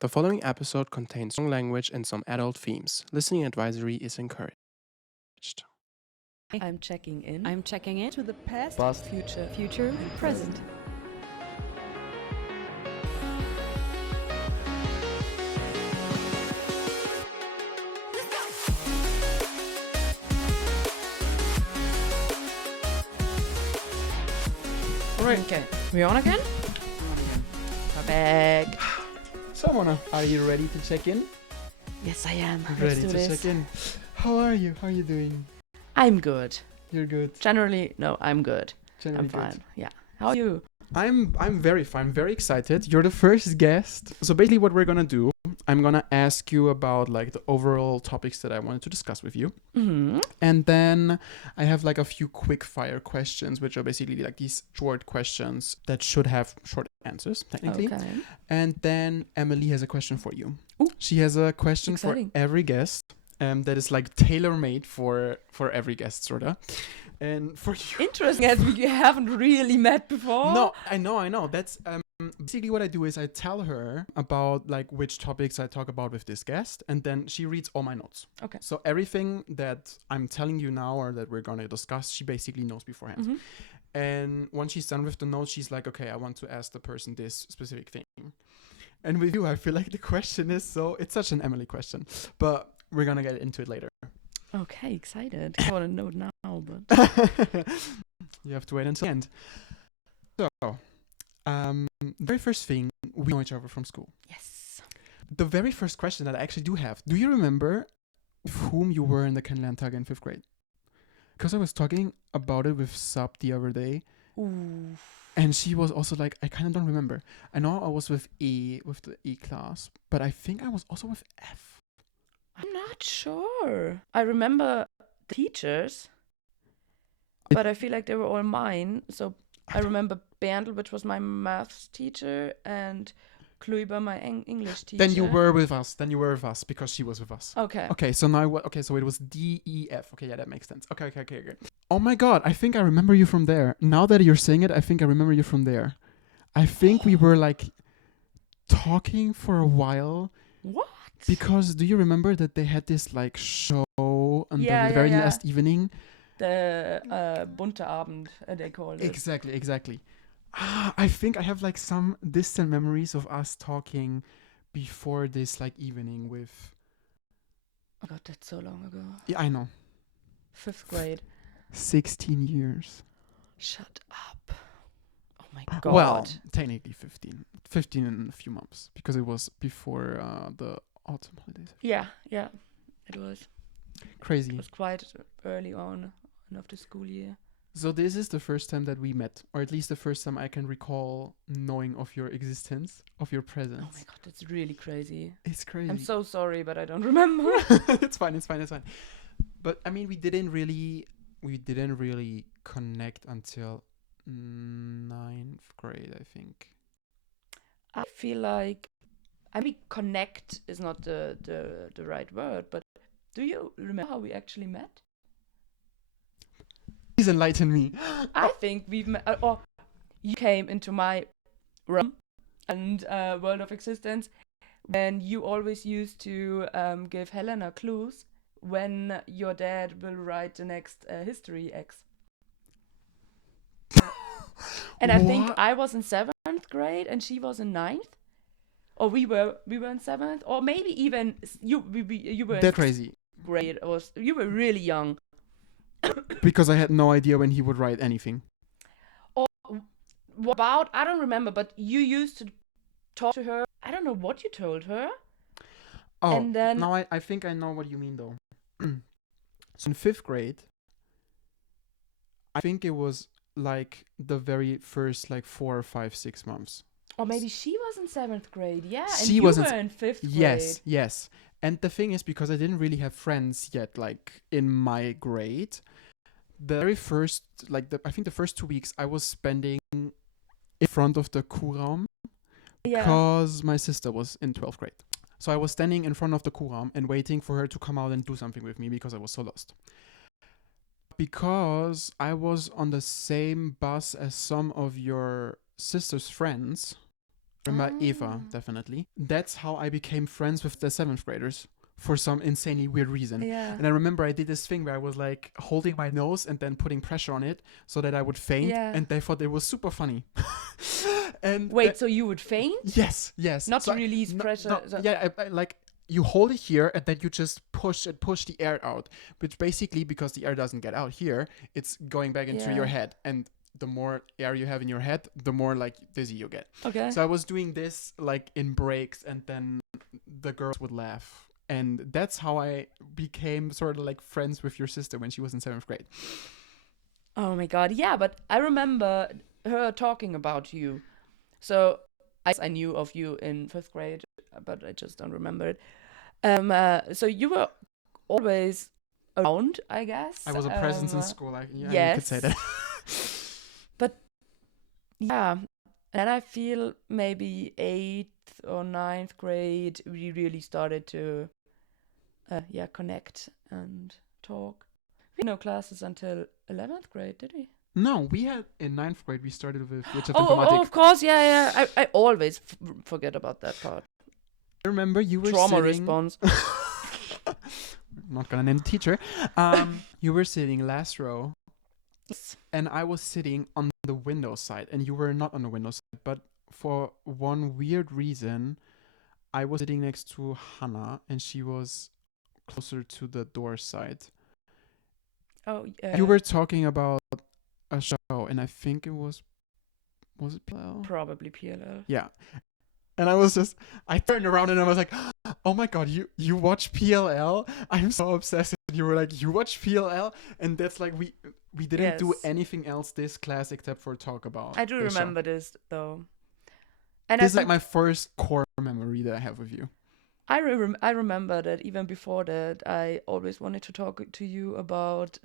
The following episode contains strong language and some adult themes. Listening advisory is encouraged. I'm checking in. I'm checking in. To the past, future, and present. Alright, Okay, we on again? Back. so Mona, are you ready to check in? Yes, I am. Ready Let's do to this. check in. How are you? How are you doing? I'm good. You're good. Generally, no, I'm good. Generally I'm good. fine. Yeah. How are you? I'm very fine, very excited. You're the first guest. So basically what we're gonna do, I'm gonna ask you about like the overall topics that I wanted to discuss with you. Mm-hmm. And then I have like a few quick fire questions, which are basically like these short questions that should have short answers, technically. Okay. And then Emily has a question for you. Ooh. She has a question Exciting. for every guest that is like tailor-made for every guest, sorta. And for you... Interesting, as we haven't really met before. No, I know. That's basically what I do is I tell her about like which topics I talk about with this guest, and then she reads all my notes. Okay. So everything that I'm telling you now or that we're gonna discuss, she basically knows beforehand. Mm-hmm. And once she's done with the notes, she's like, okay, I want to ask the person this specific thing. And with you, I feel like the question is it's such an Emily question, but we're gonna get into it later. Okay, excited. I want to know now, but... You have to wait until the end. So, the very first thing, we know each other from school. Yes. The very first question that I actually do have, do you remember with whom you were in the Kennenlerntag in 5th grade? Because I was talking about it with Sub the other day, Ooh. and she was also like, I kind of don't remember. I know I was with the E class, but I think I was also with F. I'm not sure. I remember the teachers, but I feel like they were all mine. So I remember Berndl, which was my maths teacher, and Kluiber, my English teacher. Then you were with us. Because she was with us. Okay. Okay, so now so it was D, E, F. Okay, yeah, that makes sense. Okay. Oh my god, I think I remember you from there. Now that you're saying it, I think I remember you from there. I think we were like talking for a while. What? Because do you remember that they had this like show on the Yeah, very yeah. last evening? The Bunte Abend, they called it. Exactly. I think I have like some distant memories of us talking before this like evening with... Oh god, that's so long ago. Yeah, I know. 5th grade. 16 years. Shut up. Oh my god. Well, technically 15. 15 in a few months. Because it was before the autumn holidays. Yeah, it was. Crazy. It was quite early on of the school year. So this is the first time that we met, or at least the first time I can recall knowing of your existence, of your presence. Oh my god, that's really crazy. It's crazy. I'm so sorry, but I don't remember. It's fine. But I mean, we didn't really connect until 9th grade, I think. I feel like, I mean, connect is not the right word, but do you remember how we actually met? Please enlighten me. I think we've met, or you came into my room and World of Existence, and you always used to give Helena clues when your dad will write the next history X. And I think What? I was in 7th grade and she was in 9th. Or we were in 7th, or maybe even you were That in crazy. 6th grade, or you were really young. Because I had no idea when he would write anything. Or what about, I don't remember, but you used to talk to her. I don't know what you told her. Oh, And then- now I think I know what you mean though. So in 5th grade, I think it was like the very first like 4 or 5, 6 months. Or maybe she was in 7th grade, yeah. And She you was were in in 5th grade. Yes. And the thing is, because I didn't really have friends yet, like in my grade, the very first, I think the first 2 weeks I was spending in front of the Kuhraum Yeah. because my sister was in 12th grade. So I was standing in front of the Kuhraum and waiting for her to come out and do something with me because I was so lost. Because I was on the same bus as some of your sister's friends, Remember Eva, definitely. That's how I became friends with the 7th graders for some insanely weird reason. Yeah. And I remember I did this thing where I was like holding my nose and then putting pressure on it so that I would faint. Yeah. And they thought it was super funny. And Wait, so you would faint? yes. Not So to release pressure. I like you hold it here and then you just push the air out, which basically, because the air doesn't get out here, it's going back into your head. And the more air you have in your head, the more like dizzy you get. Okay. So I was doing this like in breaks, and then the girls would laugh. And that's how I became sort of like friends with your sister when she was in 7th grade. Oh my god, yeah, but I remember her talking about you. So I knew of you in 5th grade, but I just don't remember it. So you were always around, I guess. I was a presence in school. You could say yes. that. But yeah, and I feel maybe 8th or 9th grade we really started to connect and talk. We had no classes until 11th grade, did we? No, we had in 9th grade we started with Wirtschaft Oh, Informatik. of course, yeah. I always forget about that part. I remember you were Trauma sitting... response. Not gonna name the teacher. You were sitting last row, and I was sitting on the window side, and you were not on the window side. But for one weird reason, I was sitting next to Hannah, and she was closer to the door side. Oh, yeah. You were talking about a show, and I think it was it PLL? Probably PLL. Yeah. And I turned around and I was like, oh my god, you watch PLL? I'm so obsessed. And you were like, you watch PLL? And that's like, we didn't do anything else this class except for talk about I do this remember show. this, though. And This is like my first core memory that I have with you. I remember that even before that, I always wanted to talk to you about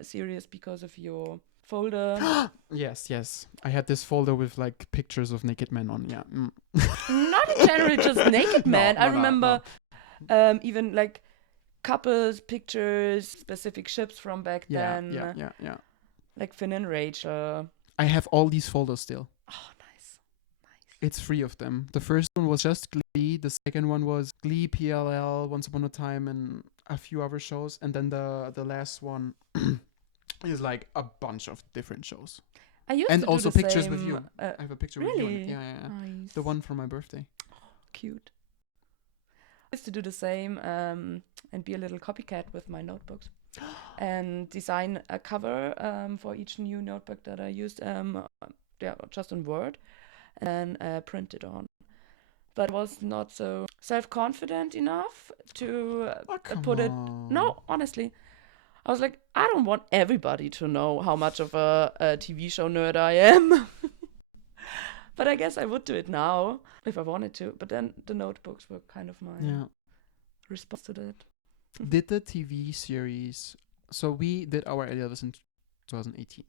series because of your folder. Yes. I had this folder with like pictures of naked men on. Yeah. Not in general, just naked men. I remember even like couples pictures, specific ships from back then. Yeah. Like Finn and Rachel. I have all these folders still. Oh, nice. It's 3 of them. The first one was just Glee. The second one was Glee, PLL, Once Upon a Time, and a few other shows. And then the last one is like a bunch of different shows. I used and to also do the pictures same, with you. I have a picture really? with you. Yeah. Nice. The one for my birthday. Cute. I used to do the same and be a little copycat with my notebooks and design a cover for each new notebook that I used, just in Word, and print it on. But I was not so self-confident enough to put it. No, honestly. I was like, I don't want everybody to know how much of a TV show nerd I am. But I guess I would do it now if I wanted to. But then the notebooks were kind of my response to that. Did the TV series... So we did our A-levels in 2018.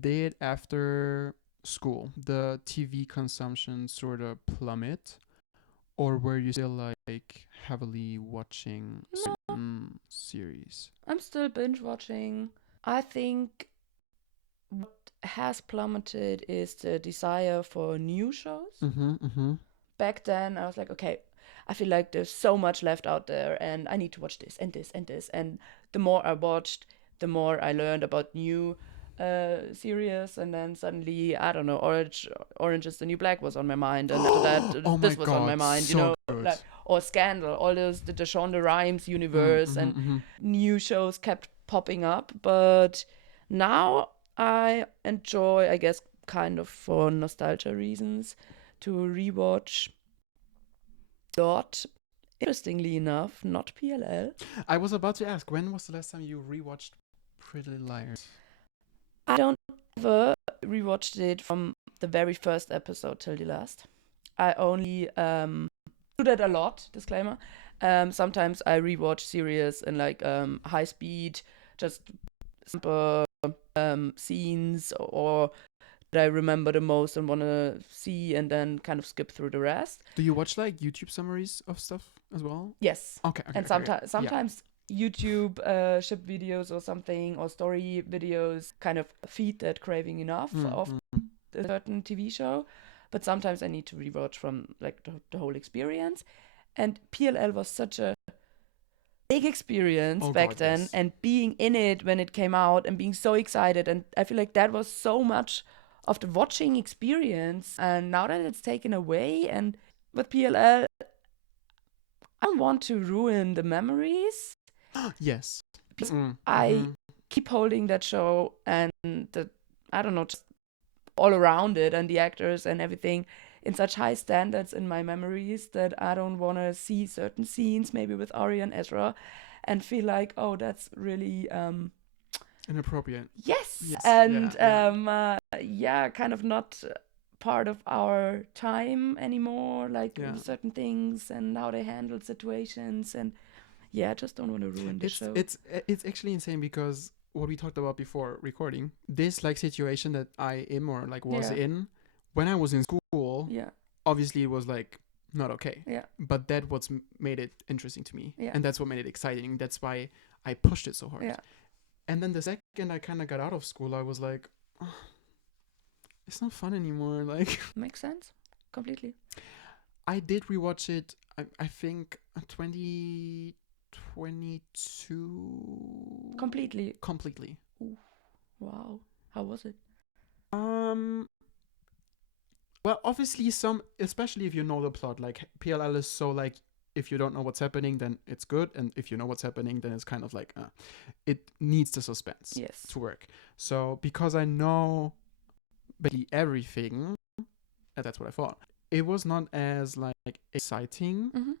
Did after school the TV consumption sort of plummet? Or were you still like heavily watching certain series? I'm still binge watching. I think what has plummeted is the desire for new shows. Back then, I was like, okay, I feel like there's so much left out there, and I need to watch this and this and this. And the more I watched, the more I learned about new series, and then suddenly, I don't know, Orange is the New Black was on my mind, and after that, this was on my mind, so good. like, or Scandal, all those, the Shonda Rhimes universe, and new shows kept popping up. But now I enjoy, I guess, kind of for nostalgia reasons, to rewatch Dot. Interestingly enough, not PLL. I was about to ask, when was the last time you rewatched Pretty Little Liars? I don't ever rewatched it from the very first episode till the last. I only do that a lot, disclaimer. Sometimes I rewatch series in like high speed, just simple scenes or that I remember the most and want to see, and then kind of skip through the rest. Do you watch like YouTube summaries of stuff as well? Yes. Okay. And sometimes YouTube ship videos or something, or story videos kind of feed that craving enough of a certain TV show. but sometimes I need to rewatch from like the whole experience. And PLL was such a big experience Oh back God, then, yes. and being in it when it came out and being so excited, and I feel like that was so much of the watching experience. And now that it's taken away, and with PLL, I don't want to ruin the memories. Yes. Because Mm, I mhm. keep holding that show and the, I don't know, just all around it and the actors and everything in such high standards in my memories that I don't want to see certain scenes, maybe with Arya and Ezra, and feel like, oh, that's really Inappropriate. yes, Yes. and Yeah. kind of not part of our time anymore, like Yeah. certain things and how they handle situations, and I just don't want to ruin the It's show. it's actually insane because what we talked about before recording, this like situation that I am or like was Yeah. in when I was in school, Yeah, obviously it was like not okay. yeah, But that what's made it interesting to me. Yeah. And that's what made it exciting. That's why I pushed it so hard. yeah. And then the second I kind of got out of school, I was like, oh, it's not fun anymore. Like, Makes sense. Completely. I did rewatch it, I think 2022. Completely. Completely. Wow. How was it? Well, obviously especially if you know the plot, like PLL is so like, if you don't know what's happening, then it's good, and if you know what's happening, then it's kind of like, it needs the suspense Yes. to work. So because I know basically everything, and that's what I thought, it was not as like exciting. Mm-hmm.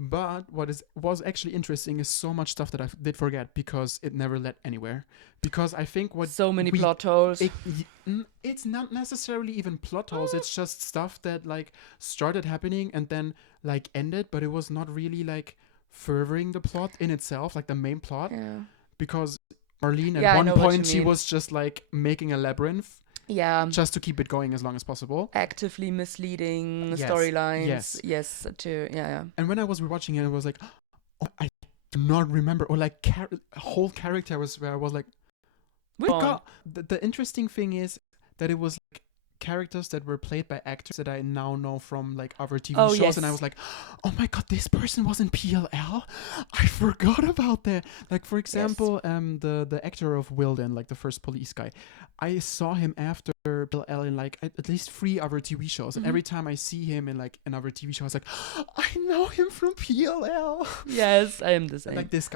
But was actually interesting is so much stuff that I did forget because it never led anywhere. Because I think So many plot holes. it's not necessarily even plot holes. It's just stuff that like started happening and then like ended, but it was not really like furthering the plot in itself, like the main plot. Yeah. Because Marlene Yeah, at I one know what you point she mean. was just like making a labyrinth Yeah. just to keep it going as long as possible. Actively misleading Yes, storylines. yes. Yes. Yeah. And when I was rewatching it, I was like, oh, I do not remember. Or like whole character was where I was like, Which one? God. The interesting thing is that it was like characters that were played by actors that I now know from like other TV Oh, shows, yes. and I was like, oh my God, this person was in PLL. I forgot about that. Like for example, the actor of Wilden, like the first police guy, I saw him after PLL in like at least 3 other TV shows, and Mhm. every time I see him in like another TV show, I was like, I know him from PLL. Yes, I am the same. Like this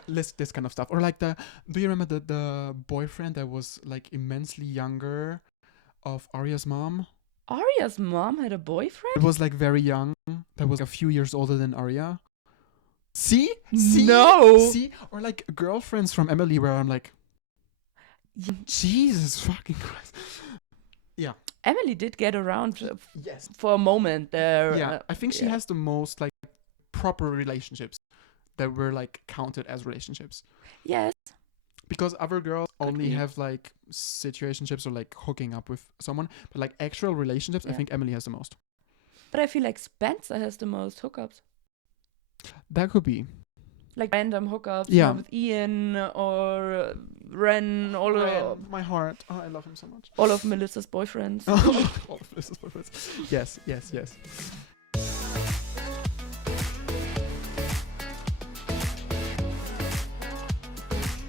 kind of stuff. Or like do you remember the boyfriend that was like immensely younger of Arya's mom? Arya's mom had a boyfriend? It was like very young. That was a few years older than Arya. See? No. See? Or like girlfriends from Emily where I'm like, Jesus fucking Christ. Yeah. Emily did get around Yes. for a moment there. Yeah. I think she yeah. has the most like proper relationships that were like counted as relationships. Yes. Because other girls only be. have like situationships or like hooking up with someone, but like actual relationships, I Yeah. think Emily has the most. But I feel like Spencer has the most hookups. That could be. Like random hookups, Yeah. with Ian or Ren, My heart. Oh, I love him so much. all of Melissa's boyfriends. All of this is boyfriends. Yes.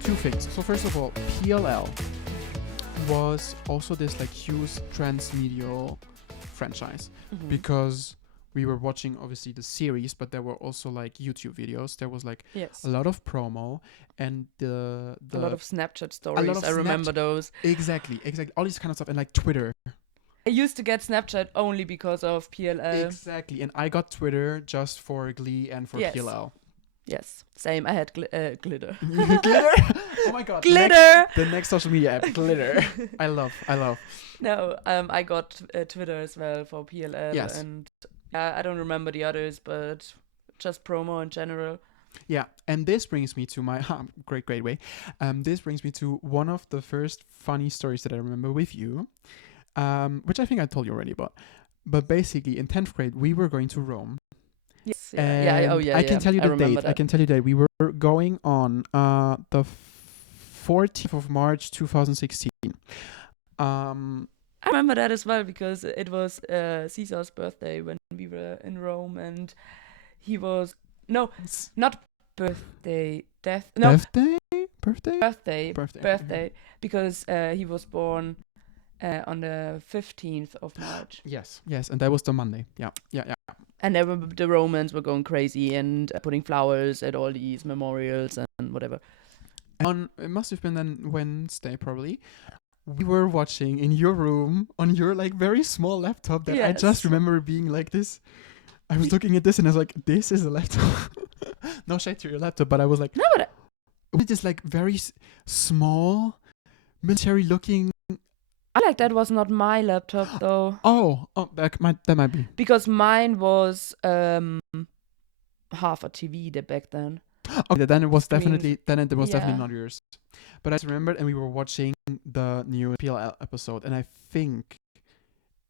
Two things. So first of all, PLL was also this like huge transmedial franchise Mhm. because we were watching obviously the series, but there were also like YouTube videos. There was like Yes. a lot of promo and the A lot of Snapchat stories. of I remember those. exactly all this kind of stuff, and like Twitter. I used to get Snapchat only because of PLL. Exactly, and I got Twitter just for Glee and for Yes. PLL. Yes. Same. I had glitter. Glitter. Oh my God. Glitter. The next social media app, Glitter. I love. No, I got Twitter as well for PLL. Yes. And I don't remember the others, but just promo in general. Yeah, and this brings me to my great way. This brings me to one of the first funny stories that I remember with you, which I think I told you already about. But basically, in 10th grade, we were going to Rome. Yes. And I can tell you the date. That. I can tell you that we were going on the 14th of March 2016. I remember that as well because it was Caesar's birthday when we were in Rome, and he was not birthday, death. No, birthday, because he was born on the 15th of March. Yes, and that was the Monday. Yeah. And the Romans were going crazy and putting flowers at all these memorials and whatever. It must have been then Wednesday, probably. We were watching in your room on your like very small laptop that I just remember being like this. I was looking at this and I was like, this is a laptop. No shade to your laptop, but I was like, no, but with this like very small, military looking. I like that was not my laptop though. Oh, that might be. Because mine was half a TV back then. Oh, then it was definitely definitely not yours. But I just remembered, and we were watching the new PLL episode, and I think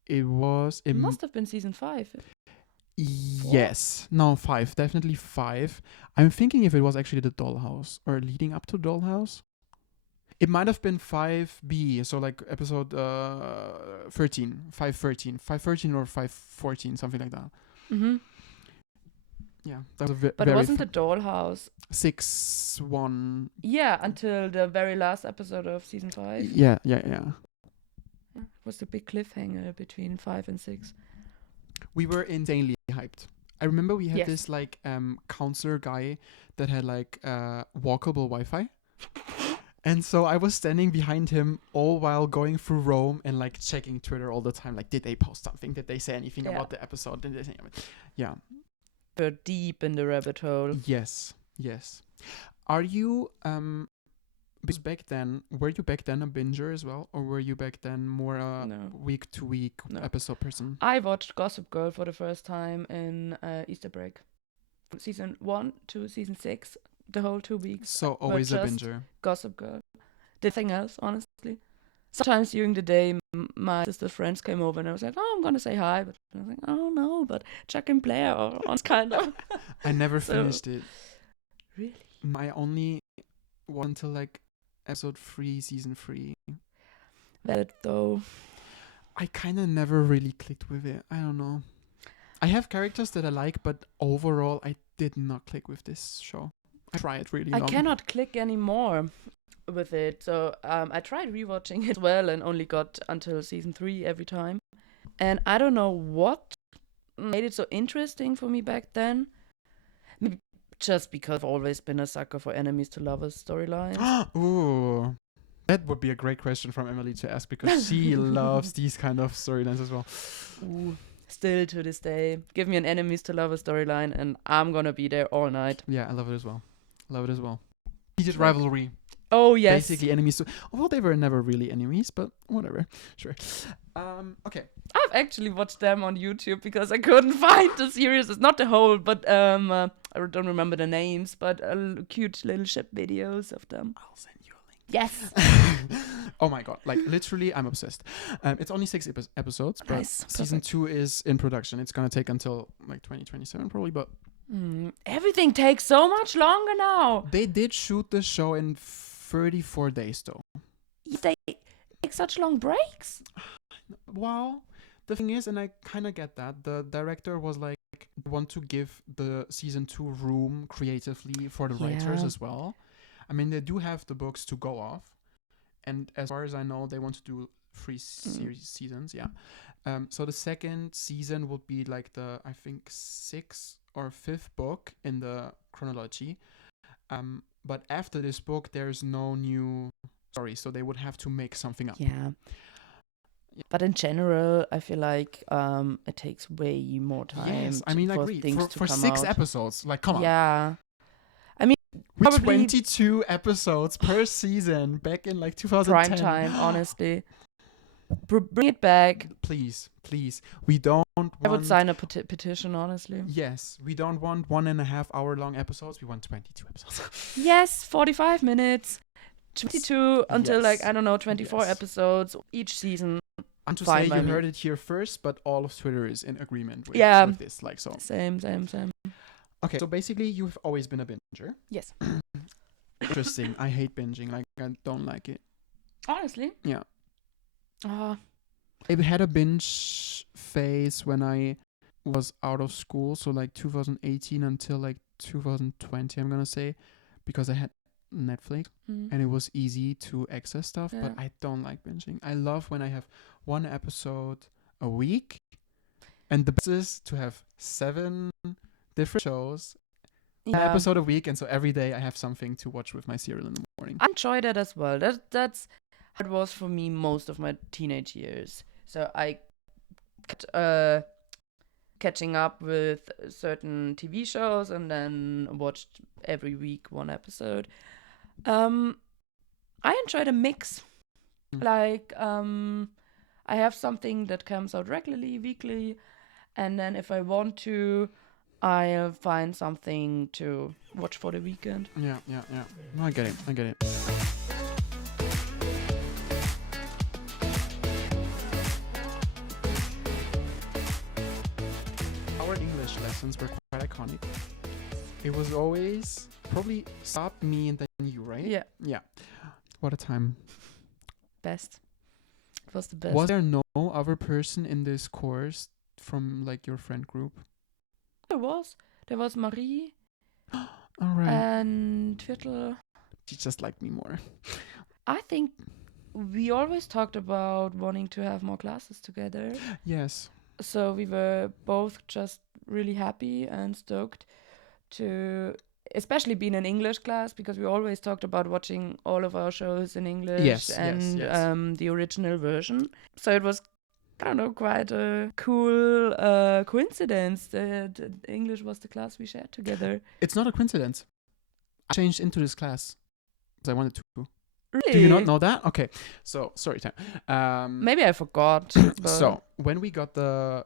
it must have been season 5. Yes, no, 5, definitely 5. I'm thinking if it was actually the Dollhouse or leading up to Dollhouse. It might have been 5B, so like episode 13, 513 or 514, something like that. Mm-hmm. Yeah, that was but very wasn't the Dollhouse 6-1? Yeah, until the very last episode of season 5. Yeah. It was the big cliffhanger between 5 and 6. We were insanely hyped. I remember we had this like counselor guy that had like walkable Wi-Fi. And so I was standing behind him all while going through Rome and like checking Twitter all the time. Like, did they post something? Did they say anything about the episode? Did they say anything? Yeah. We're deep in the rabbit hole. Yes. Are you because back then, were you back then a binger as well, or were you back then more a week to week episode person? I watched Gossip Girl for the first time in Easter break, season 1 to season 6, the whole 2 weeks. So always a binger. Gossip Girl. Did nothing else, honestly. Sometimes during the day, my sister's friends came over and I was like, oh, I'm going to say hi. But I was like, oh, no, but Chuck and Blair or kind of. I never finished it. Really? I only went until like episode 3, season 3. That though. I kind of never really clicked with it. I don't know. I have characters that I like, but overall, I did not click with this show. I tried really long. I cannot click anymore with it. So I tried rewatching it as well and only got until season 3 every time. And I don't know what made it so interesting for me back then. Maybe just because I've always been a sucker for enemies to lovers storylines. Ooh. That would be a great question from Emily to ask because she loves these kind of storylines as well. Ooh. Still to this day. Give me an enemies to lovers storyline and I'm gonna be there all night. Yeah, I love it as well. Heated Rivalry. Oh, yes. Basically enemies. Well, they were never really enemies, but whatever. Sure. Okay. I've actually watched them on YouTube because I couldn't find the series. It's not the whole, but I don't remember the names, but cute little ship videos of them. I'll send you a link. Yes. Oh my god. Like, literally, I'm obsessed. It's only 6 episodes, but nice. Season 2 is in production. It's going to take until, like, 2027 probably, but... Everything takes so much longer now. They did shoot the show in 34 days, though. They take such long breaks. Well, the thing is, and I kind of get that, the director was like, want to give the season 2 room creatively for the writers as well. I mean, they do have the books to go off. And as far as I know, they want to do 3 seasons, so the second season would be like the, I think, 6th or 5th book in the chronology. But after this book, there's no new story, so they would have to make something up. Yeah. But in general, I feel like it takes way more time. Yes, I mean, I agree. For 6 episodes, like, come on. Yeah. I mean, with 22 episodes per season back in like 2010. Prime time, honestly. Bring it back. Please. We don't want... I would sign a petition, honestly. Yes, we don't want 1.5 hour long episodes. We want 22 episodes. Yes, 45 minutes. 22 until like, I don't know, 24 episodes each season. And to say you heard it here first, but all of Twitter is in agreement with this. Like, so. Same. Okay, so basically you've always been a binger. Yes. Interesting. I hate binging. Like, I don't like it. Honestly? Yeah. I had a binge phase when I was out of school, so like 2018 until like 2020, I'm gonna say, because I had Netflix Mm. and it was easy to access stuff, but Yeah. I don't like binging. I love when I have one episode a week, and the best is to have 7 different shows, an Yeah. episode a week, and so every day I have something to watch with my cereal in the morning. I enjoy that as well. That's how it was for me most of my teenage years. So I kept catching up with certain TV shows and then watched every week one episode. I enjoy the mix. Mm. Like I have something that comes out regularly, weekly, and then if I want to, I'll find something to watch for the weekend. Yeah. No, I get it. Our English lessons were quite iconic. It was always probably stop me and then you, right? Yeah, Yeah. What a time. best. It was the best. Was there no other person in this course from like your friend group? There was Marie All right. and Viertel. She just liked me more. I think we always talked about wanting to have more classes together. Yes. So we were both just really happy and stoked to especially be in an English class, because we always talked about watching all of our shows in English Yes, and yes. the original version. So it was, I don't know, quite a cool coincidence that English was the class we shared together. It's not a coincidence. I changed into this class because I wanted to. Really? Do you not know that? Okay. So, story time. Maybe I forgot. but- So, when we got the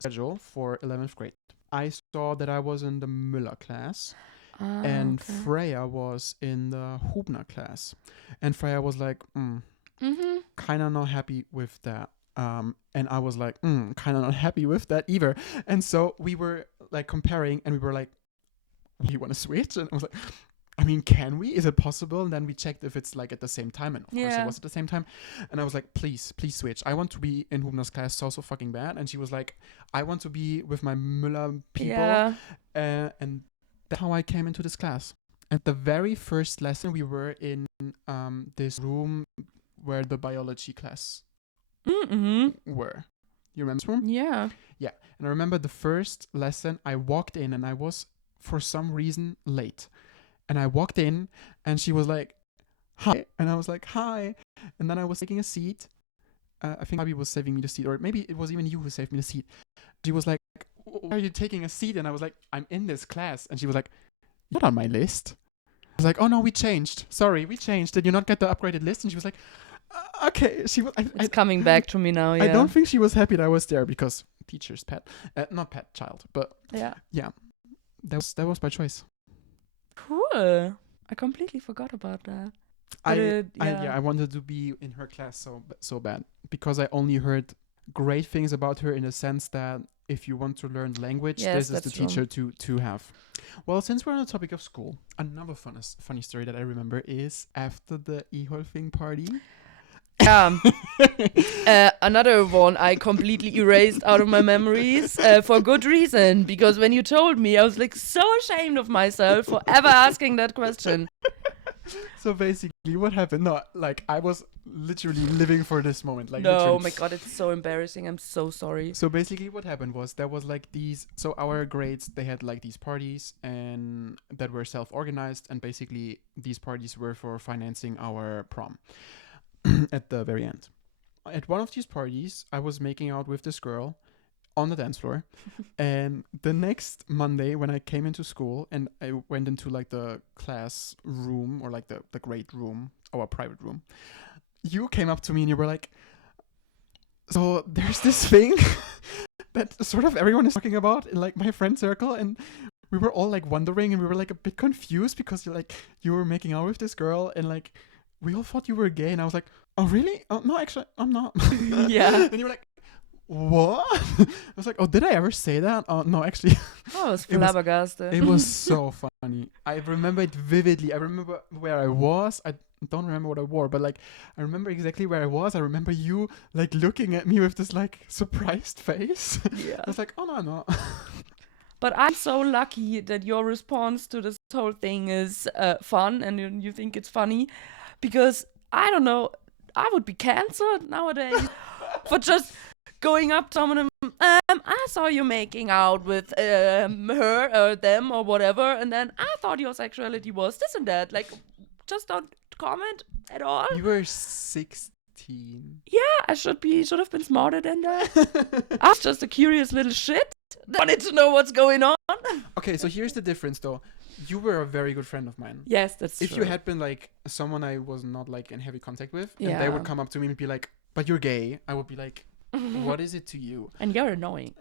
schedule for 11th grade, I saw that I was in the Müller class Ah, and okay. Freya was in the Hubner class. And Freya was like, Mm-hmm. kind of not happy with that. And I was like, kind of not happy with that either. And so we were like comparing and we were like, you want to switch? And I was like, I mean, can we? Is it possible? And then we checked if it's like at the same time. And of course Yeah. it was at the same time. And I was like, please switch. I want to be in Hubner's class so fucking bad. And she was like, I want to be with my Müller people. Yeah. And that's how I came into this class. At the very first lesson, we were in this room where the biology class Mm-hmm. were. You remember this room? Yeah. And I remember the first lesson, I walked in and I was, for some reason, late. And I walked in and she was like, hi. And I was like, hi. And then I was taking a seat. I think Abby was saving me the seat, or maybe it was even you who saved me the seat. She was like, why are you taking a seat? And I was like, I'm in this class. And she was like, not on my list. I was like, oh no, we changed. Sorry, we changed. Did you not get the upgraded list? And she was like, okay. She was. It's coming back to me now. Yeah. I don't think she was happy that I was there because teacher's pet, not pet, child. But Yeah. that was by choice. Cool. I completely forgot about that. But I wanted to be in her class so bad because I only heard great things about her in the sense that if you want to learn language, Yes, this is the that's true. teacher to have. Well, since we're on the topic of school, another funny story that I remember is after the Eholfing party. Another one I completely erased out of my memories for good reason, because when you told me, I was like so ashamed of myself for ever asking that question. So basically, what happened? No, like I was literally living for this moment. Like No, literally. oh my god, it's so embarrassing. I'm so sorry. So basically what happened was there was like these, so our grades, they had like these parties and that were self-organized, and basically these parties were for financing our prom at the very end. At one of these parties, I was making out with this girl on the dance floor. And the next Monday when I came into school and I went into like the class room or like the grade room, our private room, you came up to me and you were like, so there's this thing that sort of everyone is talking about in like my friend circle, and we were all like wondering and we were like a bit confused because you were making out with this girl and like we all thought you were gay, and I was like, oh really? Oh no, actually I'm not. Yeah. And you were like, what? I was like, oh, did I ever say that? Oh no, actually. Oh, it's It was- flabbergasted. It was so funny. I remember it vividly. I remember where I was. don't remember what I wore, but like I remember exactly where I was. I remember you like looking at me with this like surprised face. Yeah. I was like, oh no. But I'm so lucky that your response to this whole thing is fun and you think it's funny, because I don't know, I would be cancelled nowadays for just going up to someone and I saw you making out with her or them or whatever, and then I thought your sexuality was this and that. Like, just don't comment at all. You were 16. Yeah, I should have been smarter than that. I was just a curious little shit that wanted to know what's going on. Okay, so here's the difference though. You were a very good friend of mine. Yes, that's If true. you had been like someone I was not like in heavy contact with, and they Yeah. would come up to me and be like, "But you're gay," I would be like, "What is it to you?" And you're annoying.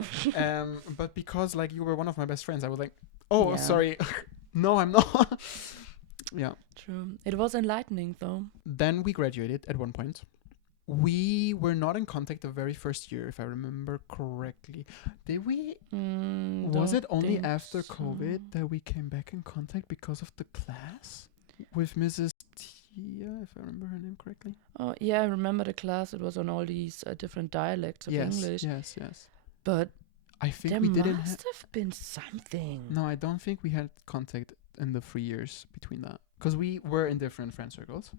But because like you were one of my best friends, I was like, "Oh, Yeah. sorry, no, I'm not." Yeah. True. It was enlightening though. Then we graduated at one point. We were not in contact the very first year, if I remember correctly. Did we? Was it only after COVID that we came back in contact because of the class with Mrs. Tia, if I remember her name correctly? Oh yeah, I remember the class. It was on all these different dialects of English. Yes. But I think there we didn't. must have been something. No, I don't think we had contact in the 3 years between that, because we were in different friend circles.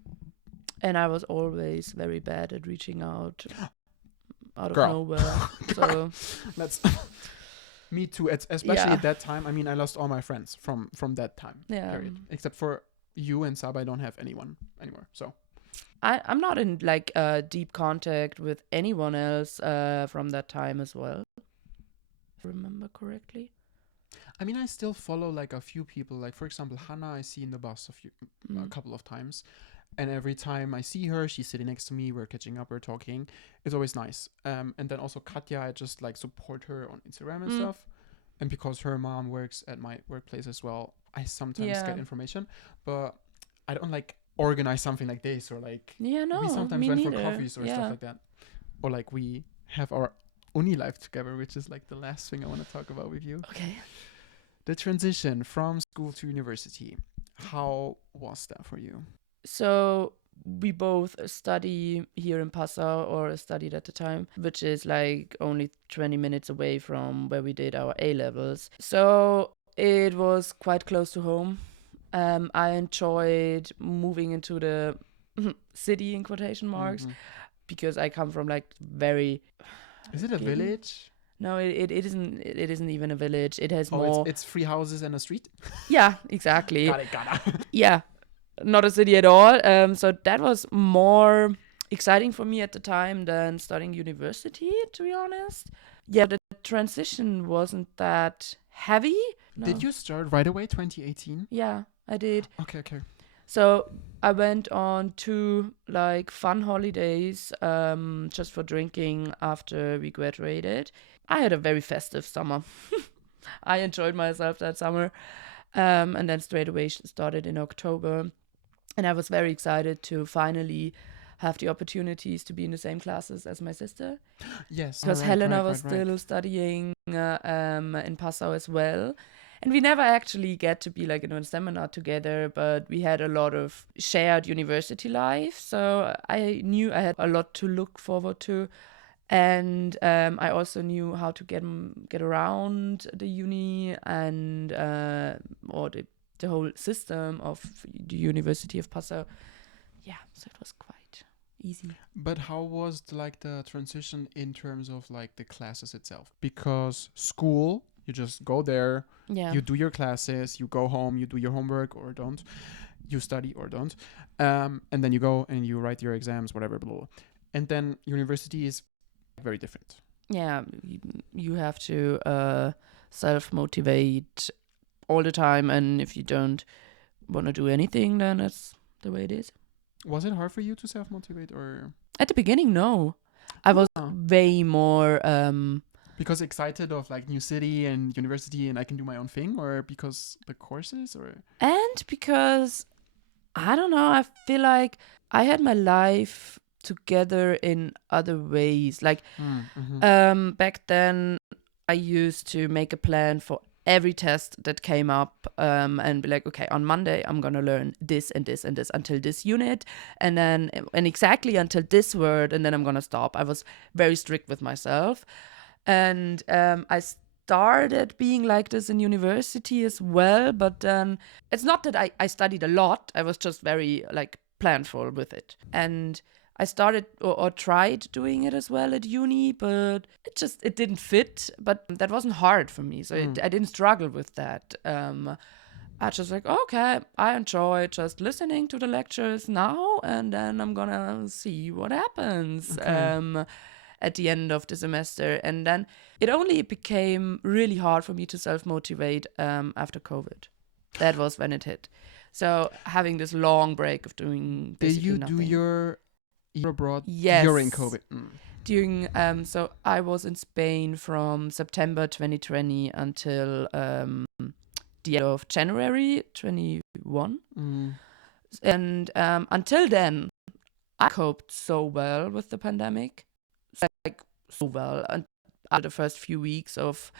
And I was always very bad at reaching out of Girl. nowhere. So Let's. Me too. Especially Yeah. at that time. I mean, I lost all my friends from that time yeah, period, except for you and Sab. I don't have anyone anymore. So I'm not in like deep contact with anyone else from that time as well. If I remember correctly. I mean, I still follow like a few people. Like for example, Hannah, I see in the bus a couple of times, and every time I see her, she's sitting next to me. We're catching up. We're talking. It's always nice. And then also Katja, I just like support her on Instagram and stuff. And because her mom works at my workplace as well, I sometimes Yeah. get information, but I don't like organize something like this, or like Yeah, no, we sometimes me went neither. for coffees or Yeah. stuff like that, or like we have our uni life together, which is like the last thing I want to talk about with you. Okay. The transition from school to university. How was that for you? So we both study here in Passau, or studied at the time, which is like only 20 minutes away from where we did our A levels. So it was quite close to home. I enjoyed moving into the city in quotation marks, Mhm. because I come from like very. Is it a Giddy? village? No, it isn't. It isn't even a village. It has Oh, more. it's 3 houses and a street. Yeah, exactly. Got it. Yeah, not a city at all. So that was more exciting for me at the time than starting university, to be honest. Yeah, the transition wasn't that heavy. No. Did you start right away, 2018? Yeah, I did. Okay. So I went on 2 like fun holidays just for drinking after we graduated. I had a very festive summer. I enjoyed myself that summer. And then straight away started in October. And I was very excited to finally have the opportunities to be in the same classes as my sister. Yes. Because right, Helena right, was right, right. still studying in Passau as well. And we never actually get to be like in a seminar together, but we had a lot of shared university life. So I knew I had a lot to look forward to. And I also knew how to get around the uni and or the whole system of the University of Passau. Yeah, so it was quite easy. But how was like the transition in terms of like the classes itself? Because school, you just go there, Yeah. you do your classes, you go home, you do your homework or don't, you study or don't, and then you go and you write your exams, whatever, blah, blah. And then university is very different. Yeah, you have to self-motivate all the time, and if you don't want to do anything, then that's the way it is. Was it hard for you to self-motivate, or At the beginning, no. I was Ah. way more because excited of like new city and university and I can do my own thing, or because the courses, or and because I don't know, I feel like I had my life together in other ways. Like back then I used to make a plan for every test that came up and be like, okay, on Monday I'm gonna learn this and this and this until this unit, and exactly until this word, and then I'm gonna stop. I was very strict with myself, and I started being like this in university as well. But it's not that I studied a lot. I was just very like planful with it, and I started or tried doing it as well at uni, but it didn't fit. But that wasn't hard for me, so I didn't struggle with that. I just like, okay, I enjoy just listening to the lectures now, and then I'm gonna see what happens at the end of the semester. And then it only became really hard for me to self-motivate after COVID. That was when it hit. So having this long break of doing basically nothing. Did you do your abroad Yes. during COVID? During so I was in Spain from September 2020 until the end of January 21. And until then, I coped so well with the pandemic, like so well. And after the first few weeks of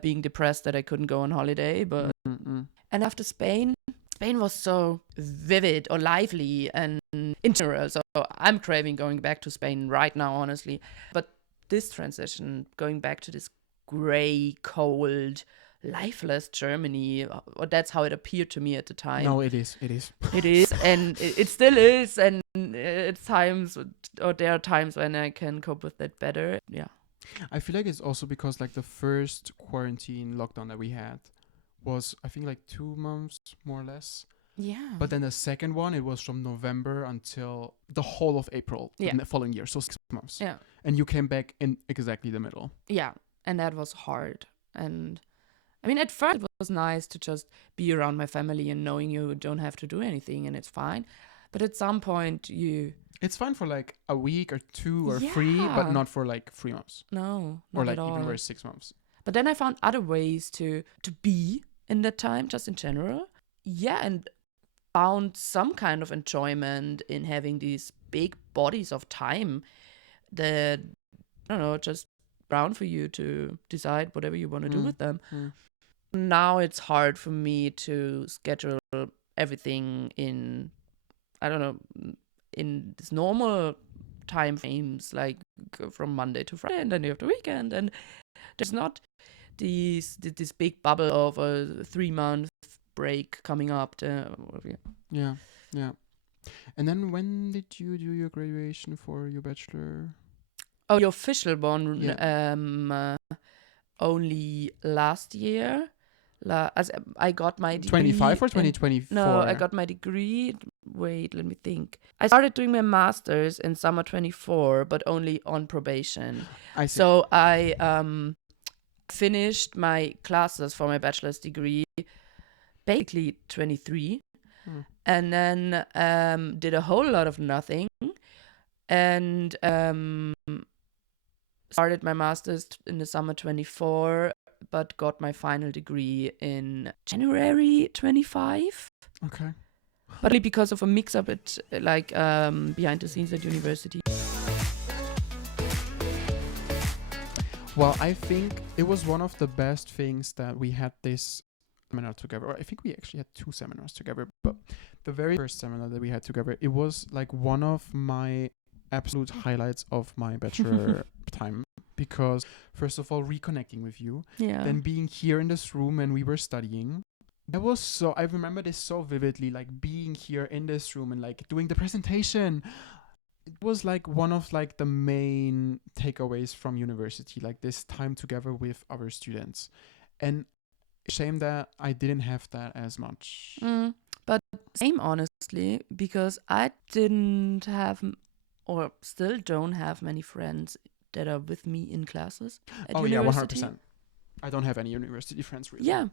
being depressed that I couldn't go on holiday, but and after Spain was so vivid or lively and in general. So I'm craving going back to Spain right now, honestly. But this transition, going back to this gray, cold, lifeless Germany, or that's how it appeared to me at the time. No, it is. It is. It is, and it still is. And it's times, or there are times when I can cope with that better. Yeah. I feel like it's also because like the first quarantine lockdown that we had was, I think, like 2 months more or less. Yeah. But then the second one, it was from November until the whole of April the following year, so 6 months. Yeah. And you came back in exactly the middle. Yeah, and that was hard. And I mean, at first it was nice to just be around my family and knowing you don't have to do anything and it's fine. But at some point It's fine for like a week or 2 or 3, but not for like 3 months. No, not or like at all. even worse, 6 months. But then I found other ways to be in that time, just in general. Yeah, and found some kind of enjoyment in having these big bodies of time that, I don't know, just around for you to decide whatever you want to do with them. Now it's hard for me to schedule everything in, I don't know, in this normal time frames, like from Monday to Friday, and then you have the weekend, and there's not this big bubble of a 3-month break coming up. Yeah. And then when did you do your graduation for your bachelor? Oh, the official one, only last year. As I got my degree. 25 or 2024? No, I got my degree. Wait, let me think. I started doing my master's in summer 24, but only on probation. I see. So I finished my classes for my bachelor's degree basically 23, and then did a whole lot of nothing, and started my master's in the summer 24, but got my final degree in January 25. Okay. But only because of a mix-up at like behind the scenes at university. Well, I think it was one of the best things that we had this seminar together. Or I think we actually had 2 seminars together, but the very first seminar that we had together, it was like one of my absolute highlights of my bachelor time, because first of all, reconnecting with you, then being here in this room and we were studying. That was so, I remember this so vividly, like being here in this room and like doing the presentation. It was like one of like the main takeaways from university, like this time together with other students. And shame that I didn't have that as much. But same, honestly, because I didn't have, or still don't have, many friends that are with me in classes at university. Yeah, 100%. I don't have any university friends really. Yeah.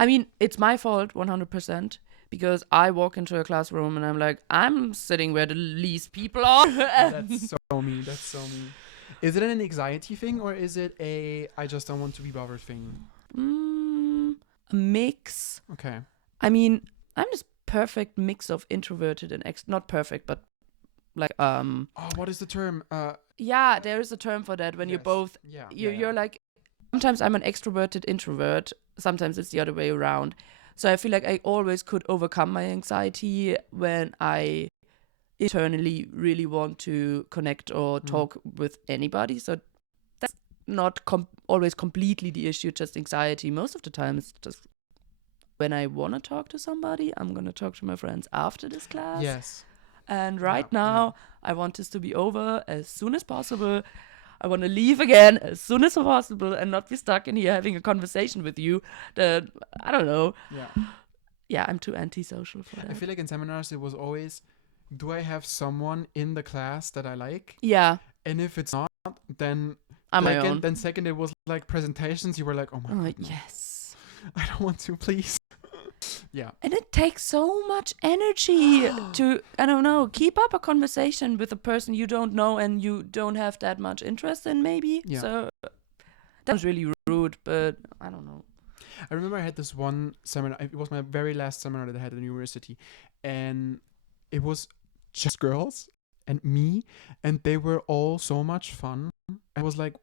I mean, it's my fault 100%, because I walk into a classroom and I'm like, I'm sitting where the least people are. That's so me. That's so me. Is it an anxiety thing, or is it a I just don't want to be bothered thing? A mix. Okay. I mean, I'm this perfect mix of introverted and not perfect, but like Oh, what is the term? Yeah, there is a term for that when you're both. Yeah. You're like, sometimes I'm an extroverted introvert. sometimes it's the other way around. So I feel like I always could overcome my anxiety when I internally really want to connect or talk with anybody. So that's not always completely the issue, just anxiety. Most of the time it's just when I want to talk to somebody, I'm going to talk to my friends after this class. Yes. And right now, I want this to be over as soon as possible. I want to leave again as soon as possible and not be stuck in here having a conversation with you that, I don't know. Yeah, I'm too antisocial for that. I feel like in seminars it was always, do I have someone in the class that I like? Yeah. And if it's not, then I'm my own. Then second, it was like presentations. You were like, oh my God, no. Yes. I don't want to, please. Yeah. And it takes so much energy to, I don't know, keep up a conversation with a person you don't know and you don't have that much interest in, maybe. Yeah. So that was really rude, but I don't know. I remember I had this one seminar. It was my very last seminar that I had at the university. And it was just girls and me. And they were all so much fun. I was like,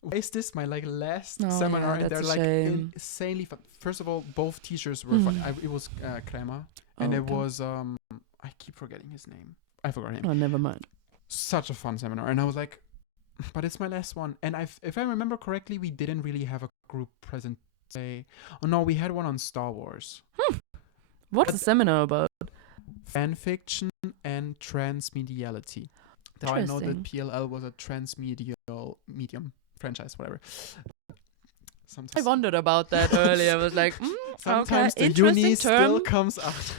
why is this my like last seminar? And they're like insanely fun. First of all, both teachers were fun. It was Kremer. And it was, I keep forgetting his name. I forgot him. Oh, never mind. Such a fun seminar. And I was like, but it's my last one. And if I remember correctly, we didn't really have a group present. Oh no, we had one on Star Wars. What's the seminar about? Fan fiction and transmediality. Now I know that PLL was a transmedial medium franchise, whatever. Sometimes I wondered about that earlier. I was like, sometimes okay, the uni term. still comes out.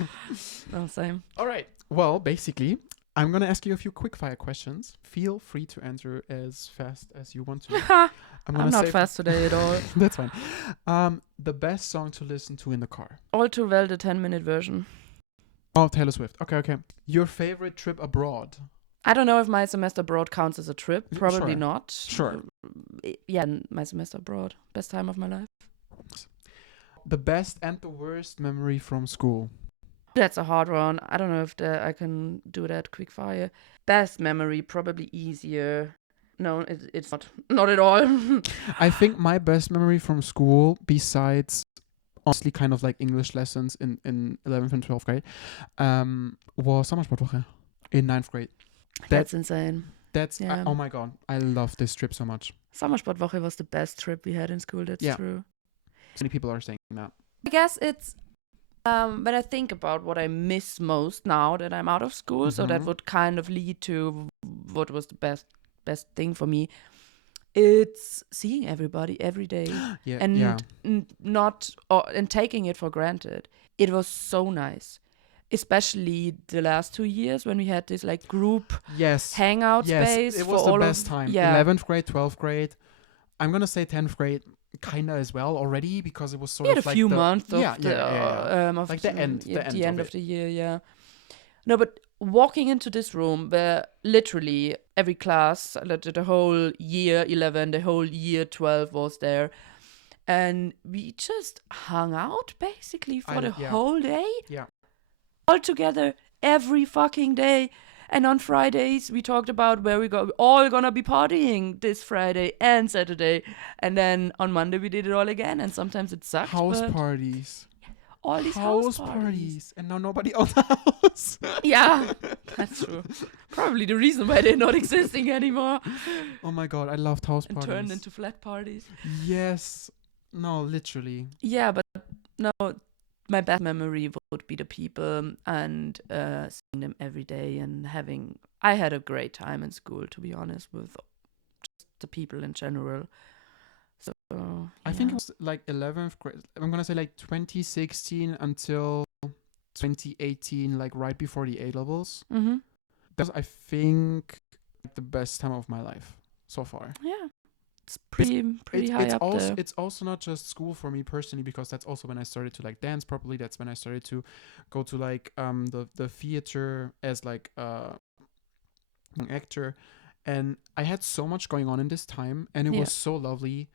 Oh, same. All right. Well, basically, I'm going to ask you a few quick fire questions. Feel free to answer as fast as you want to. I'm not fast today at all. That's fine. The best song to listen to in the car. All Too Well, the 10-minute version. Oh, Taylor Swift. Okay. Your favorite trip abroad? I don't know if my semester abroad counts as a trip. Probably not. Sure. Yeah, my semester abroad. Best time of my life. The best and the worst memory from school? That's a hard one. I don't know if I can do that quick fire. Best memory, probably easier. No, it's not. Not at all. I think my best memory from school, besides honestly kind of like English lessons in 11th and 12th grade, was Sommersportwoche in 9th grade. That's insane. Oh my God. I love this trip so much. Sommersportwoche was the best trip we had in school. That's true. So many people are saying that. I guess it's when I think about what I miss most now that I'm out of school, so that would kind of lead to what was the best thing for me. It's seeing everybody every day and taking it for granted. It was so nice, especially the last 2 years when we had this like group hangout space. It was the best time. 11th grade, 12th grade. I'm gonna say 10th grade. Kinda as well already because it was sort of like a few months of like the end of the year. Yeah. No, but walking into this room where literally every class, the whole year 11, the whole year 12 was there, and we just hung out basically for the whole day. Yeah. All together every fucking day. And on Fridays, we talked about where we're all gonna be partying this Friday and Saturday. And then on Monday, we did it all again. And sometimes it sucked. House parties. All these house parties. And now nobody owns a house. Yeah, that's true. Probably the reason why they're not existing anymore. Oh my God, I loved house parties. And turned into flat parties. Yes. No, literally. Yeah, but no, my best memory would be the people and seeing them every day and I had a great time in school, to be honest, with just the people in general. So I think it was like 11th grade. I'm gonna say like 2016 until 2018, like right before the A levels. Mm-hmm. That's I think the best time of my life so far. Yeah. It's pretty high up there. It's also not just school for me personally, because that's also when I started to like dance properly. That's when I started to go to like the theater as like an actor, and I had so much going on in this time, and it was so lovely.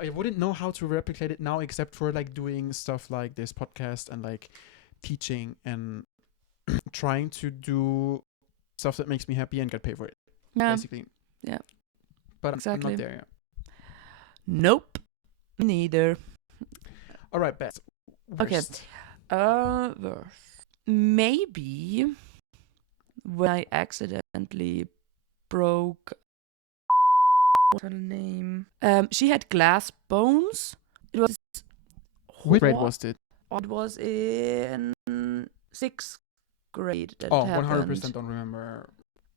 I wouldn't know how to replicate it now except for like doing stuff like this podcast and like teaching and trying to do stuff that makes me happy and get paid for it. Basically. Yeah. But I'm not there yet. Nope. Neither. All right, best. Okay. Worst. Worst. Maybe when I accidentally broke. What's her name? She had glass bones. It was. Which grade what? was it? It was in 6th grade that Oh, it happened. 100% don't remember.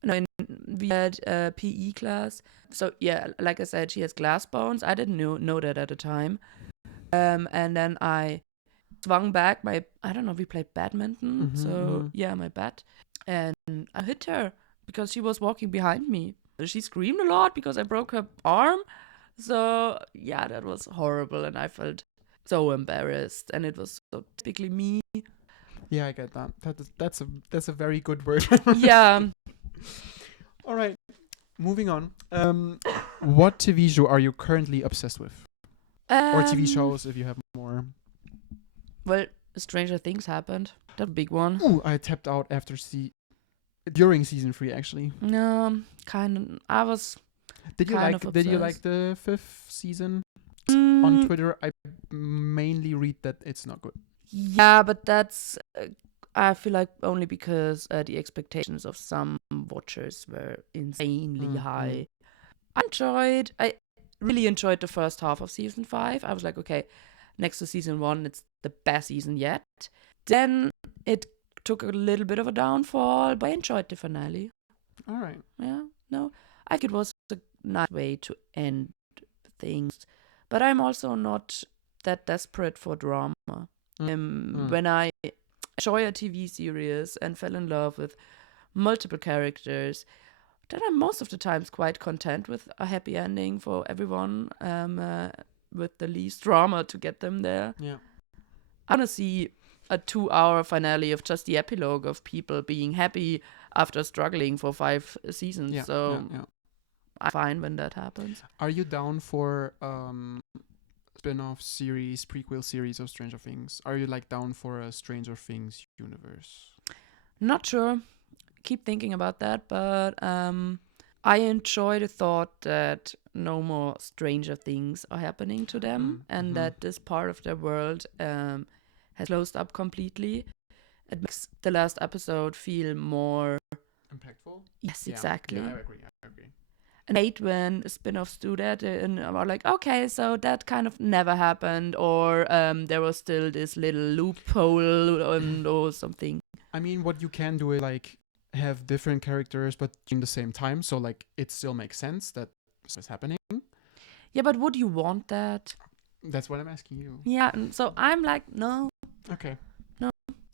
No, we had a PE class. So yeah, like I said, she has glass bones. I didn't know that at the time. And then I swung back I don't know, we played badminton. Yeah, my bat. And I hit her because she was walking behind me. She screamed a lot because I broke her arm. So yeah, that was horrible. And I felt so embarrassed. And it was so typically me. Yeah, I get that. That's a very good word. Yeah. All right, moving on. What TV show are you currently obsessed with? Or TV shows, if you have more. Well, Stranger Things happened. That big one. Ooh, I tapped out during season 3 actually. No, kind of. I was. Did you kind like? of Did you like obsessed. the 5th season? Mm, On Twitter, I mainly read that it's not good. Yeah, but that's. I feel like only because the expectations of some watchers were insanely high. I really enjoyed the first half of season 5. I was like, okay, next to season 1, it's the best season yet. Then it took a little bit of a downfall, but I enjoyed the finale. All right. Yeah, no, I think it was a nice way to end things, but I'm also not that desperate for drama. When I enjoy a TV series and fell in love with multiple characters, then I'm most of the times quite content with a happy ending for everyone, with the least drama to get them there. Yeah. I want to see a 2-hour finale of just the epilogue of people being happy after struggling for 5 seasons. Yeah. So yeah. I'm fine when that happens. Are you down for spin-off series, prequel series of Stranger Things? Are you like down for a Stranger Things universe? Not sure. Keep thinking about that, but I enjoy the thought that no more Stranger Things are happening to them, and that this part of their world has closed up completely. It makes the last episode feel more impactful. Yes, Yeah. exactly. Yeah, I agree. And I hate when spin-offs do that and are like, okay, so that kind of never happened, or there was still this little loophole or something. I mean, what you can do is like have different characters, but in the same time, so like it still makes sense that this is happening. Yeah, but would you want that? That's what I'm asking you. Yeah, so I'm like, no. Okay. No.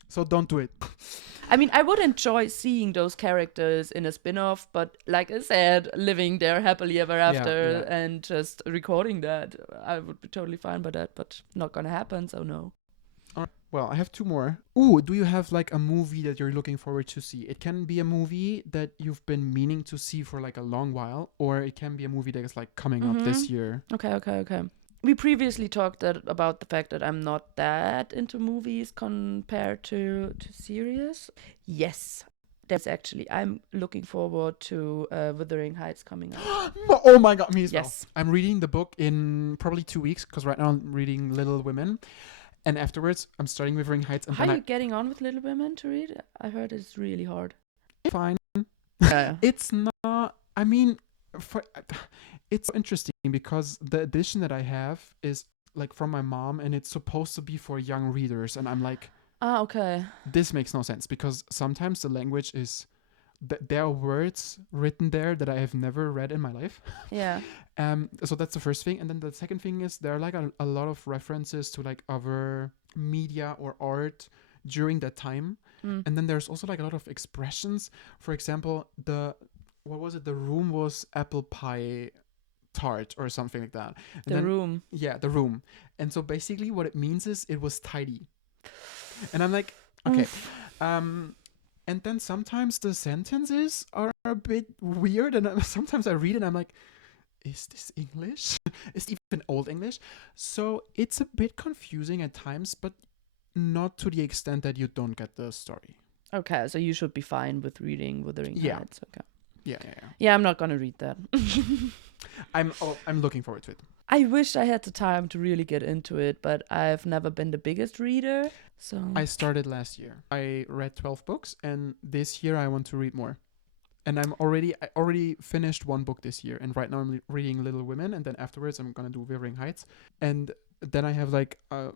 So don't do it. I mean, I would enjoy seeing those characters in a spin-off, but like I said, living there happily ever after and just recording that, I would be totally fine by that, but not gonna happen, so no. Well, I have 2 more. Ooh, do you have like a movie that you're looking forward to see? It can be a movie that you've been meaning to see for like a long while, or it can be a movie that is like coming up this year. Okay. We previously talked about the fact that I'm not that into movies compared to series. Yes, that's actually, I'm looking forward to Wuthering Heights coming out. Oh my god, me as Yes. well. I'm reading the book in probably 2 weeks, because right now I'm reading Little Women. And afterwards, I'm starting Wuthering Heights. And How then are you getting on with Little Women to read? I heard it's really hard. fine. Yeah. It's not. I mean, it's interesting because the edition that I have is like from my mom, and it's supposed to be for young readers. And I'm like, Okay. this makes no sense, because sometimes the language is. There are words written there that I have never read in my life. Yeah. So that's the first thing. And then the second thing is there are like a lot of references to like other media or art during that time. And then there's also like a lot of expressions. For example, the room was apple pie tart or something like that. And The room. Yeah, the room. And so basically what it means is it was tidy. And I'm like, okay. And then sometimes the sentences are a bit weird, and sometimes I read it and I'm like, is this English? Is it even Old English? So it's a bit confusing at times, but not to the extent that you don't get the story. Okay, so you should be fine with reading Wuthering Yeah. Heights. Okay. Yeah. Yeah, I'm not gonna read that. I'm looking forward to it. I wish I had the time to really get into it, but I've never been the biggest reader. So I started last year. I read 12 books, and this year I want to read more. And I already finished one book this year, and right now I'm reading Little Women, and then afterwards I'm gonna do Wuthering Heights, and then I have like a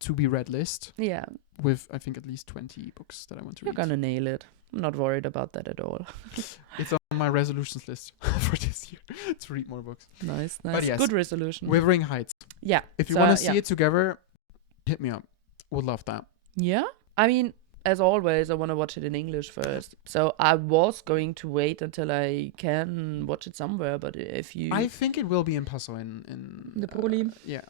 to be read list yeah, with I think at least 20 books that I want to you're read. gonna nail it. I'm not worried about that at all. It's on my resolutions list for this year to read more books. Nice. But yes, Good resolution. Wuthering Heights. Yeah. If you so, want to see yeah. it together, hit me up. Would love that. Yeah. I mean, as always, I want to watch it in English first. So I was going to wait until I can watch it somewhere, but if you... I think it will be in Paso in The Proli. yeah.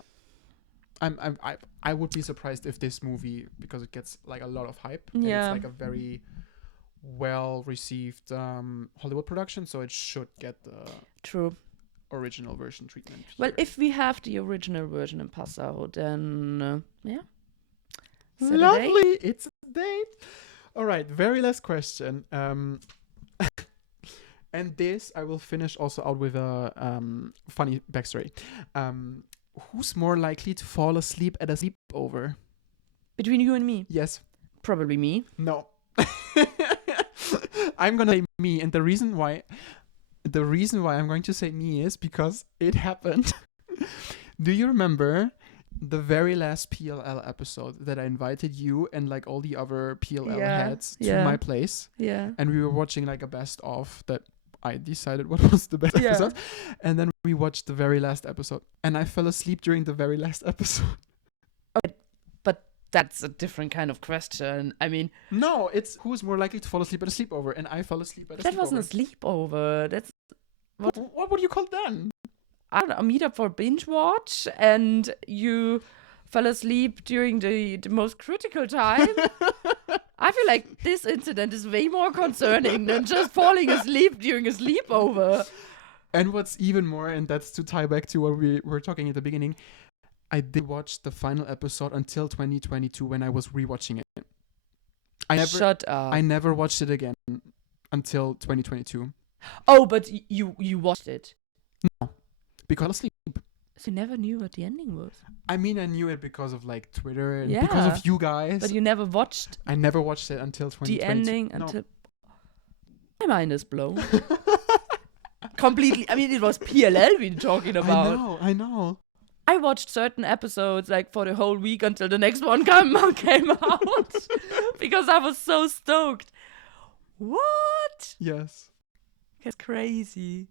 I would be surprised if this movie, because it gets like a lot of hype. And Yeah. it's like a very well received Hollywood production, so it should get the True. original version treatment. Well, here. if we have the original version in Passau, then yeah. Saturday. Lovely, it's a date. All right, very last question. And this I will finish also out with a funny backstory. Who's more likely to fall asleep at a sleepover? Between you and me, Yes. probably me. No. I'm gonna say me, and the reason why I'm going to say me is because it happened. Do you remember the very last PLL episode that I invited you and like all the other PLL Yeah, heads to yeah. my place, Yeah. and we were watching like a best of that I decided what was the best Yeah. episode, and then we watched the very last episode, and I fell asleep during the very last episode. But that's a different kind of question. I mean, No, it's who's more likely to fall asleep at a sleepover, and I fell asleep at a that sleepover. wasn't a sleepover. That's, What would you call it then? I don't know, a meetup for binge watch, and you fell asleep during the most critical time. I feel like this incident is way more concerning than just falling asleep during a sleepover. And what's even more, and that's to tie back to what we were talking at the beginning, I did watch the final episode until 2022 when I was rewatching it. Shut up. I never watched it again until 2022 Oh, but you watched it. because I was asleep. So you never knew what the ending was. I mean, I knew it because of like Twitter and because Yeah. of you guys. But you never watched I never watched it until 2022. the ending No. until... My mind is blown. Completely. I mean, it was PLL we're talking about. I know. I watched certain episodes like for the whole week until the next one came out because I was so stoked. What? Yes. It's crazy.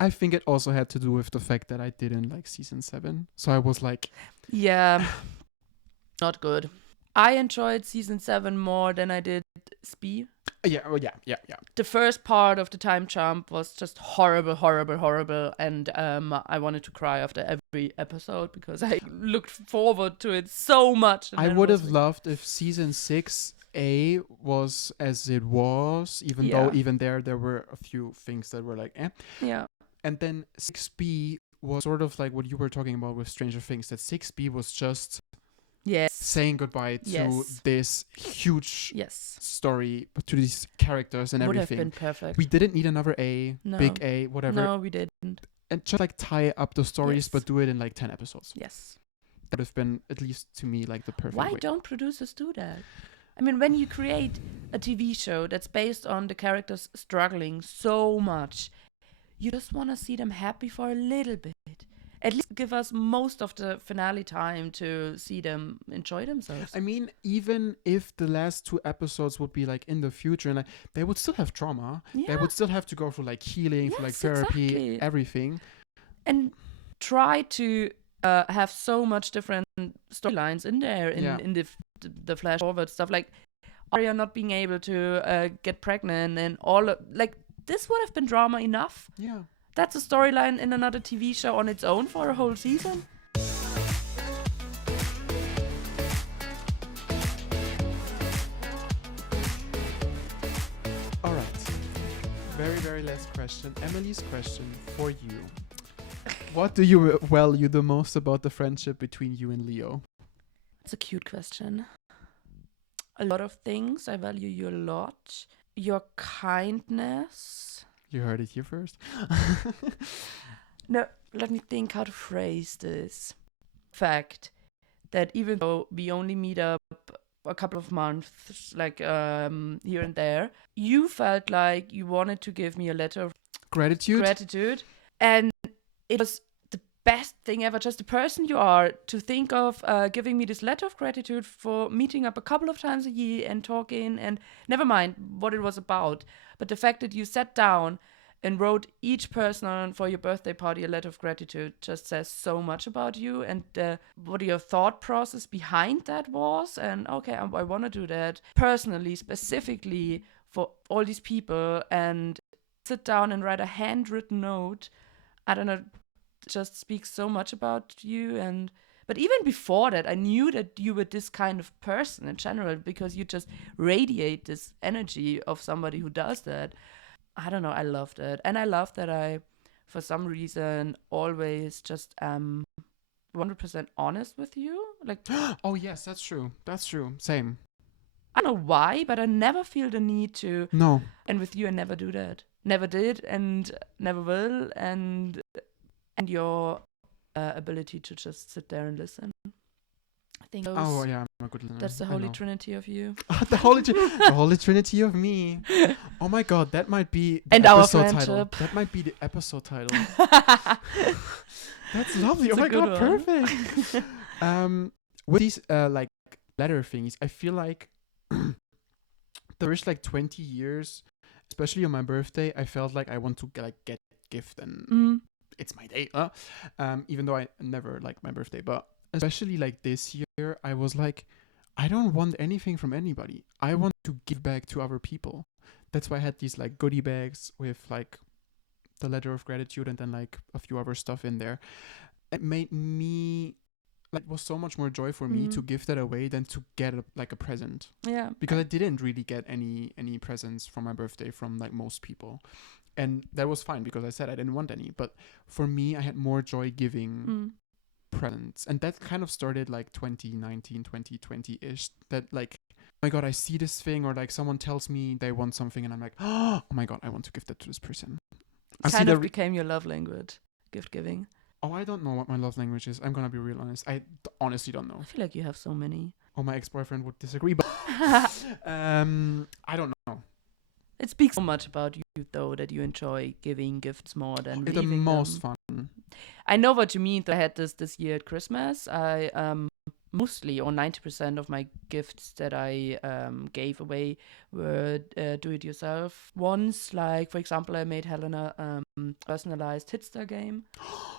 I think it also had to do with the fact that I didn't like season 7. So I was like, Yeah. Not good. I enjoyed season 7 more than I did Spee. yeah. The first part of the time jump was just horrible, and I wanted to cry after every episode because I looked forward to it so much. And I then it would was have like- loved if season 6A was as it was, even Yeah. though even there were a few things that were like, eh. Yeah. And then 6B was sort of like what you were talking about with Stranger Things, that 6B was just Yes. saying goodbye to Yes. this huge Yes. story, to these characters and Would have everything. been perfect. We didn't need another A, No. big A, whatever. No, we didn't. And just like tie up the stories, Yes. but do it in like 10 episodes. Yes. That would have been, at least to me, like the perfect Why way. don't producers do that? I mean, when you create a TV show that's based on the characters struggling so much, you just want to see them happy for a little bit. At least give us most of the finale time to see them enjoy themselves. I mean, even if the last 2 episodes would be like in the future, and like, they would still have trauma. They Yeah. would still have to go through like healing, for like Yes, therapy, exactly. everything. And try to have so much different storylines in there in, Yeah. in the flash forward stuff, like Arya not being able to get pregnant and all like this would have been drama enough. Yeah. That's a storyline in another TV show on its own for a whole season. All right. Very, very last question. Emily's question for you. What do you value the most about the friendship between you and Leo? It's a cute question. A lot of things. I value you a lot. Your kindness. You heard it here first. No, let me think how to phrase this. Fact that even though we only meet up a couple of months, like here and there, you felt like you wanted to give me a letter of Gratitude. and it was the best thing ever. Just the person you are to think of giving me this letter of gratitude for meeting up a couple of times a year and talking, and never mind what it was about, but the fact that you sat down and wrote each person for your birthday party a letter of gratitude just says so much about you and what your thought process behind that was. And okay, I want to do that personally, specifically for all these people, and sit down and write a handwritten note. I don't know, just speaks so much about you. And but even before that, I knew that you were this kind of person in general, because you just radiate this energy of somebody who does that. I don't know, I loved it. And I love that I, for some reason, always just am 100% honest with you. Like, Oh yes, that's true. That's true. Same. I don't know why, but I never feel the need to. No. And with you, I never do that. Never did and never will. And your ability to just sit there and listen. I think Oh yeah, I'm a good listener. that's the I holy know. trinity of you. the holy trinity of me. Oh my god, that might be the And our episode title. friendship. That might be the episode title. That's lovely. It's Oh a my good god, one. perfect. With these like letter things, I feel like the first like 20 years, especially on my birthday, I felt like I want to like get gift and Mm. it's my day. Even though I never like my birthday, but especially like this year, I was like, I don't want anything from anybody. I want to give back to other people. That's why I had these like goodie bags with like the letter of gratitude and then like a few other stuff in there. It made me like, it was so much more joy for me to give that away than to get like a present, Yeah. because I didn't really get any presents for my birthday from like most people. And that was fine because I said I didn't want any. But for me, I had more joy giving presents. And that kind of started like 2019, 2020-ish. That like, oh my god, I see this thing, or like someone tells me they want something and I'm like, oh my god, I want to give that to this person. Kind of became your love language, gift giving. Oh, I don't know what my love language is. I'm gonna be real honest. I honestly don't know. I feel like you have so many. Oh, my ex-boyfriend would disagree, but I don't know. It speaks so much about you, though, that you enjoy giving gifts more than The receiving most them. fun. I know what you mean. I had this year at Christmas. I mostly, or 90% of my gifts that I gave away were do-it-yourself ones. Like, for example, I made Helena personalized Hitster game.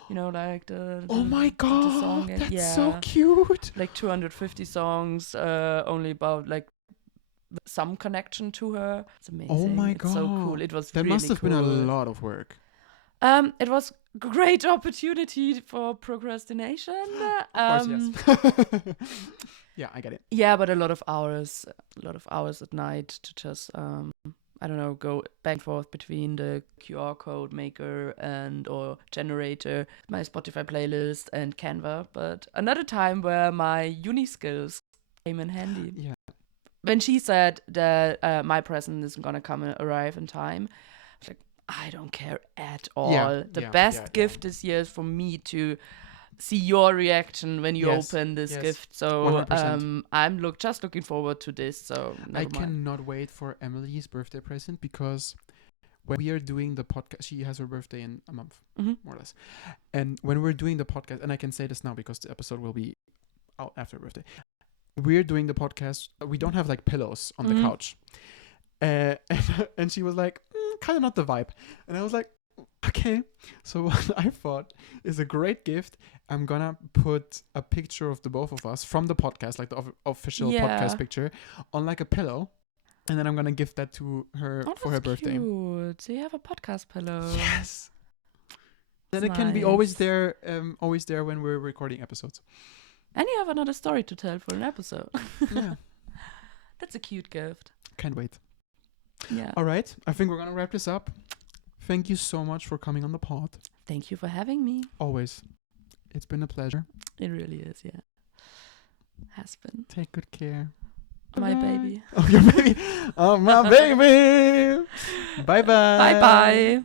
You know, like the Oh my the god, song game. that's so Yeah. cute. Like 250 songs, only about like some connection to her. It's amazing. Oh my It's so cool. god. It was That really must have cool. been a lot of work. It was great opportunity for procrastination. Of course, yes. Yeah, I get it. Yeah, but a lot of hours at night to just I don't know, go back and forth between the QR code maker and or generator, my Spotify playlist and Canva. But another time where my uni skills came in handy. Yeah. When she said that my present isn't gonna arrive in time, I was like, I don't care at all. The best gift this year is for me to see your reaction when you Yes, open this yes. gift. So 100%. I'm just looking forward to this. So I never mind. cannot wait for Emily's birthday present, because when we are doing the podcast, she has her birthday in a month, Mhm. more or less. And when we're doing the podcast, and I can say this now because the episode will be out after her birthday. We're doing the podcast. We don't have like pillows on the Mhm. couch. And she was like, kind of not the vibe. And I was like, okay. So what I thought is a great gift. I'm gonna put a picture of the both of us from the podcast, like the official podcast picture, on like a pillow. And then I'm gonna give that to her for her that's birthday. Cute. So you have a podcast pillow. Yes. Then That's it can be nice. always there when we're recording episodes. And you have another story to tell for an episode. Yeah. That's a cute gift. Can't wait. Yeah. All right. I think we're gonna wrap this up. Thank you so much for coming on the pod. Thank you for having me. Always. It's been a pleasure. It really is, yeah. Has been. Take good care. My Bye. baby. Oh, your baby. Oh, my baby. Bye-bye. Bye-bye.